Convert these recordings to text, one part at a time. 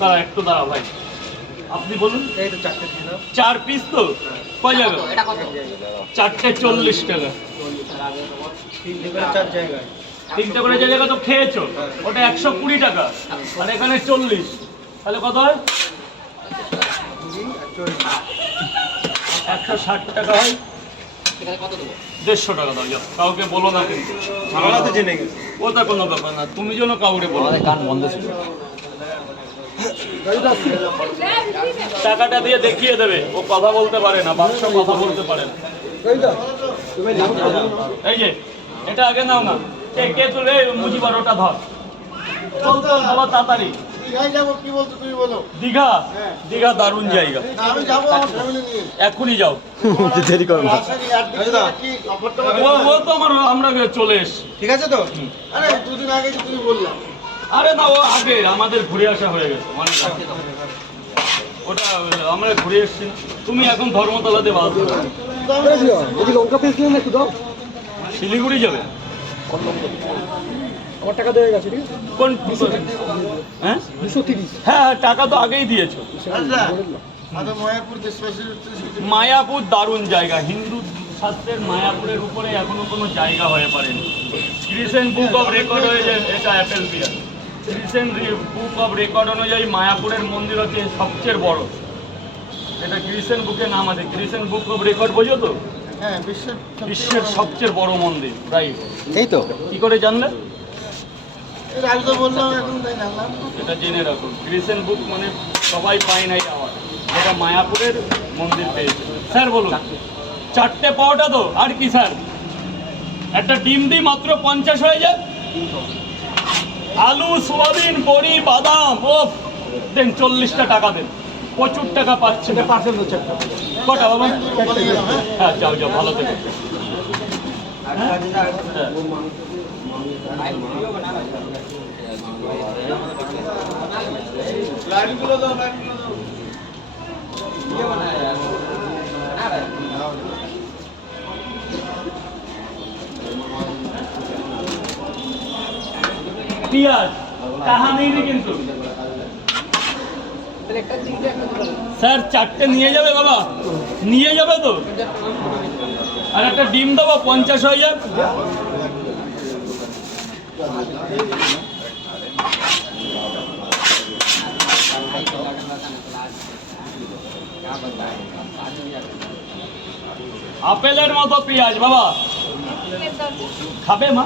দাঁড়া একটু দাঁড়া ভাই, আপনি বলুন। এই তো 4টে দিয়ে দাও। 4 পিস তো কয় জায়গা? এটা কত? 4টে 40 টাকা। 3টে করে 4 জায়গায়। 3টে করে যে জায়গা তো খেয়েছো, ওটা 120 টাকা, আর এখানে 40, তাহলে কত হয়? 160 টাকা হয়। এখানে কত দেবো? 150 টাকা দাও, যাও। কাউকে বলো না কিন্তু, আমরা তো জেনে গেছি। ওটা কোনো ব্যাপার না, তুমি যেন কাউরে বলো। কান বন্ধ ছিল। টাকাটা দিয়ে দেখিয়ে দেবে, ও কথা বলতে পারে না, বাদশা কথা বলতে পারে না। এই যে এটা আগে নাও না, কে কে তুলে মুজিবার ওটা ধর, চল চল বলো তাড়াতাড়ি। দীঘা, দীঘা দারুণ জায়গা, এখনই যাও। দেরি করো না। ও তো আমরা চলে এসছি। ঠিক আছে তো? আরে দুদিন আগে যে তুমি বললাম। আরে না, ও আগে আমাদের ঘুরে আসা হয়ে গেছে, মানে ওটা আমরা ঘুরে এসছি না। তুমি এখন ধর্মতলাতে বাস লঙ্কা পেয়েছি না একটু দাও। শিলিগুড়ি যাবে? আমার টাকা দেওয়া গেছে, ঠিক আছে? কোন? হ্যাঁ 230। হ্যাঁ, টাকা তো আগেই দিয়েছো। মায়াপুর দারুণ জায়গা, হিন্দু শাস্ত্রের মায়াপুরের উপরে এখনো কোনো জায়গা হয়ে পারেনি। রিসেন্ট বুক অফ রেকর্ড হয়েছে, এটা অ্যাপেল বিয়ার। রিসেন্ট বুক অফ রেকর্ড অনুযায়ী মায়াপুরের মন্দির হচ্ছে সবচেয়ে বড়। এটা রিসেন্ট বুকে নাম আছে, রিসেন্ট বুক অফ রেকর্ড, বোঝো তো? হ্যাঁ, বিশ্বের সবচেয়ে বড় মন্দির, রাইট? এই তো। কি করে জানলে? আগে তো বললাম, এখন তাই জানলাম। এটা জেনে রাখুন, রিসেন্ট বুক মানে সবাই পায় নাই আওয়াজ, এটা মায়াপুরের মন্দির পেয়েছে। স্যার বলুন। 4টে পাওয়াটা তো আর কি স্যার? একটা ডিম দিই মাত্র 50 হয়ে যায়। আলু, সোয়াবিন, বড়ি, বাদাম, ও দেন 40টা টাকা দেন, প্রচুর টাকা পাচ্ছে। পার্সেল হচ্ছে একটা। কটা বাবা? হ্যাঁ যাও যাও, ভালো থেকো। পিয়াজ কাহা নেই কিন্তু স্যার, 4টে নিয়ে যাবে বাবা? নিয়ে যাবে তো? আর একটা ডিম দেবো, 50 হয়ে যাবে। আপেলের মতো পেঁয়াজ বাবা, খাবে মা?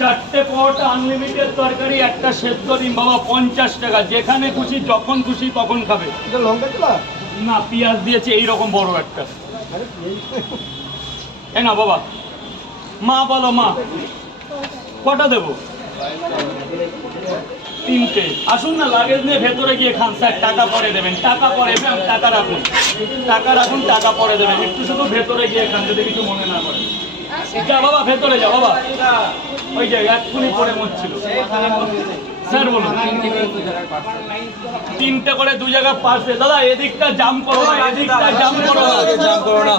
4টে পরোটা, আনলিমিটেড তরকারি, একটা সেদ্ধ ডিম বাবা, 50 টাকা। যেখানে খুশি যখন খুশি তখন খাবে। লঙ্কা চলা না, পেঁয়াজ দিয়েছে এইরকম বড় একটা। এ না বাবা, মা বলো মা, কটা দেবো? 3টে। আসুন না, লাগেজ নিয়ে ভেতরে গিয়ে খান। স্যার টাকা পরে দেবেন, টাকা পরে, টাকা রাখুন, টাকা রাখুন, টাকা পরে দেবেন। একটু শুধু ভেতরে গিয়ে খান, যদি কিছু মনে না করেন। যা বাবা, ভেতরে যা বাবা। ওই যে এক্ষুনি পরে মরছিল। স্যার বলুন। 3টে করে 2 জায়গা পাশে। দাদা এদিকটা জাম করো না, এদিকটা জাম করো না।